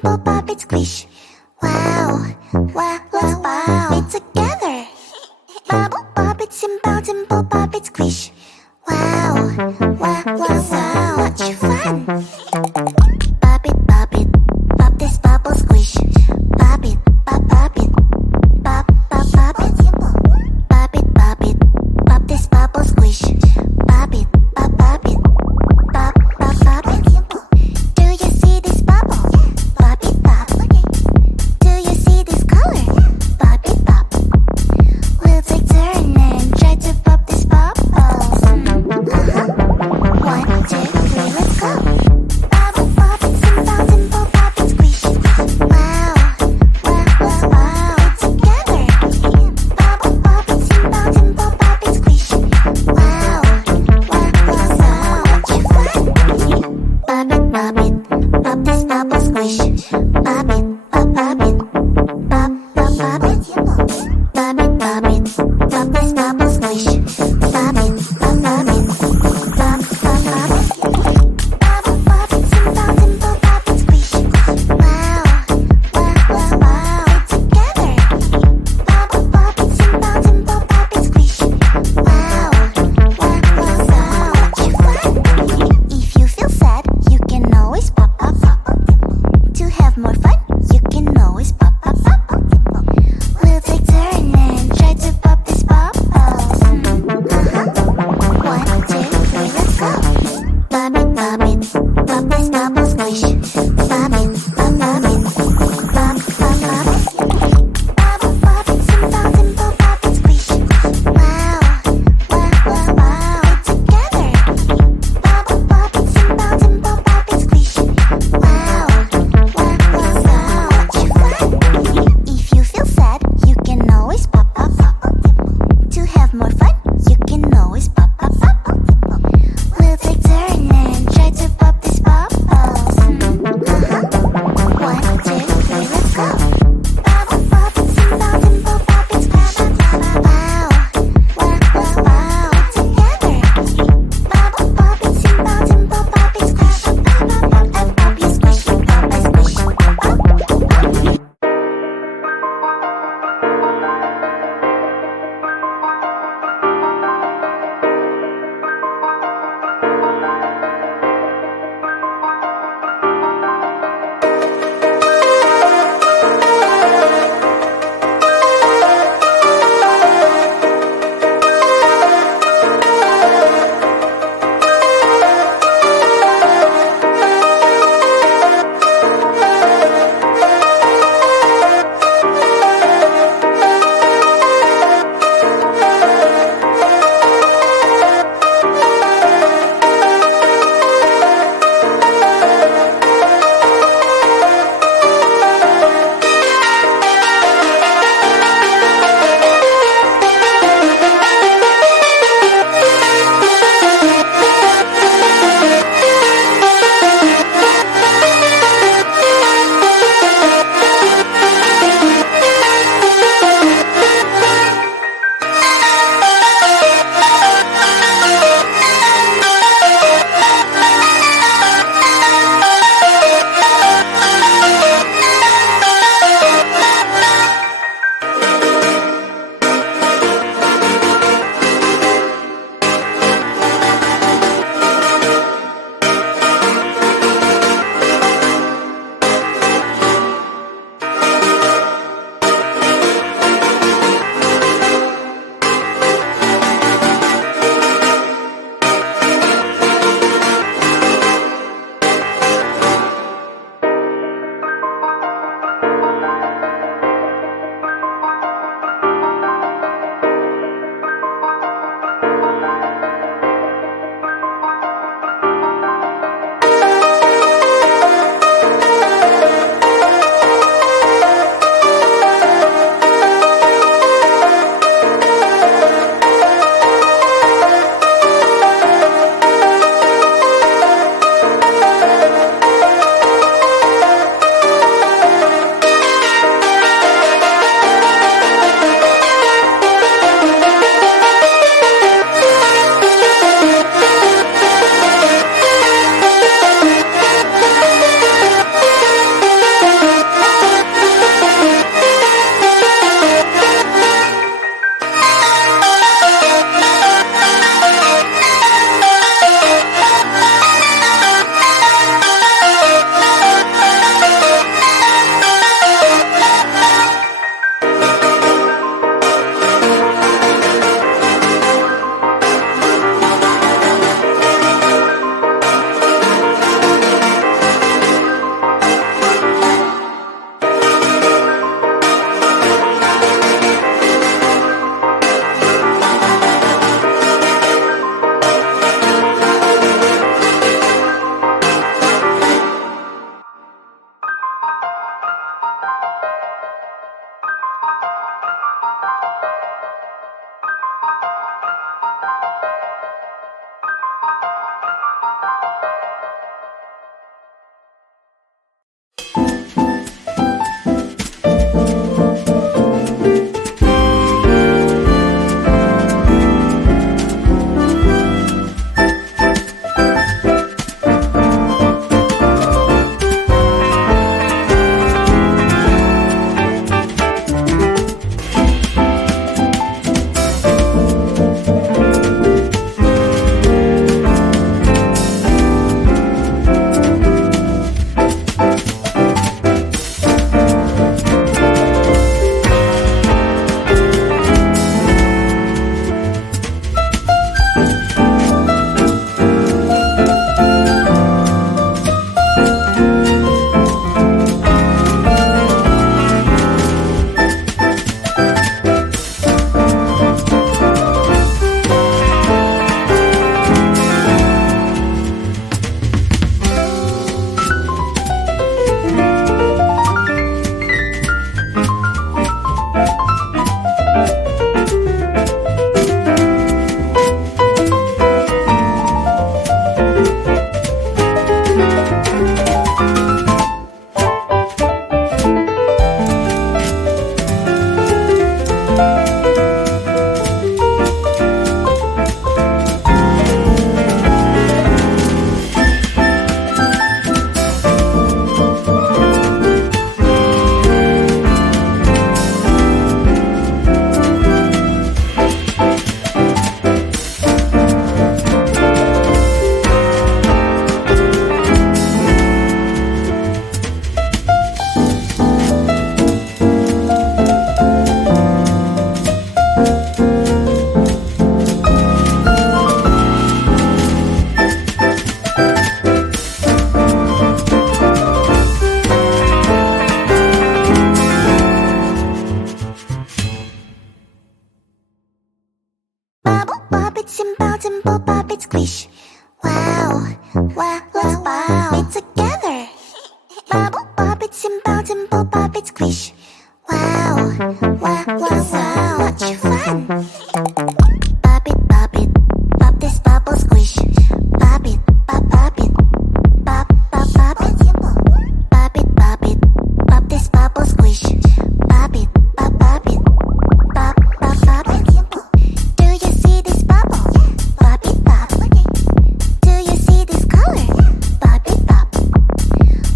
dimple, pop it, squish. Wow, wow, let's pop it together. Bubble, pop it, simple, dimple, pop it, squish. Wow, wow, wow, wow, much fun. Pop it, pop this bubble, squish. Pop it, pop it, pop, pop, pop it. Pop it, pop this bubble, squish. Pop it, pop it, pop, pop, pop it. Do you see this bubble? Pop it, pop. Do you see this color? Pop it, pop. We'll take turn and try to pop this bubble. 1, 2, 3, let's go. Bubble, pop it, simple, dimple, pop it, squish. Wow, wow, wow, wow, together. Bubble, pop it, simple, dimple, pop it, squish. Wow, wow, wow, wow, much fun. Pop it, pop this bubble, squish. Pop it, pop it, pop, pop, pop it. Pop it, pop this bubble, squish. Pop it, pop it, pop, pop, pop it. Bubble, pop it, simple, dimple, pop it, squish. Wow, wow, wow, wow, together. Bubble, pop it, simple, dimple, pop it, squish. Wow, wow, wow, wow, much fun. If you feel sad, you can always pop, pop, pop. To have more fun, pop it, squish. Wow, wow, let's pop it together. Bubble pop it, simple pop it, squish. Wow, wow, wow, wow, much fun. Pop it, pop this bubble, squish. Pop it, pop it, pop it. Pop it, pop this bubble, squish. Pop it, pop it, pop it. Do you see this bubble? Pop it, pop. Do you see this color? Pop it, pop.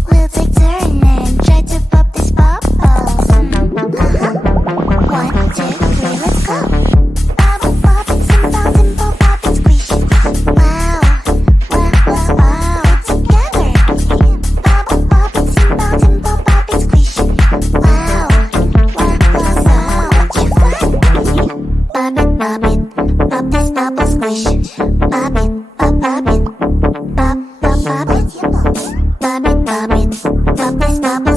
We'll take turn and try to pop this bubbles. 1, 2, 3, let's go. Bubble pop it, simple pop it, squish. Wow, wow, wow, wow, together. Bubble pop it, simple pop it, squish. Wow, wow, wow, wow, much fun. Pop it, pop this bubble, squish. Pop it, pop it, pop it. Pop it, pop this bubble.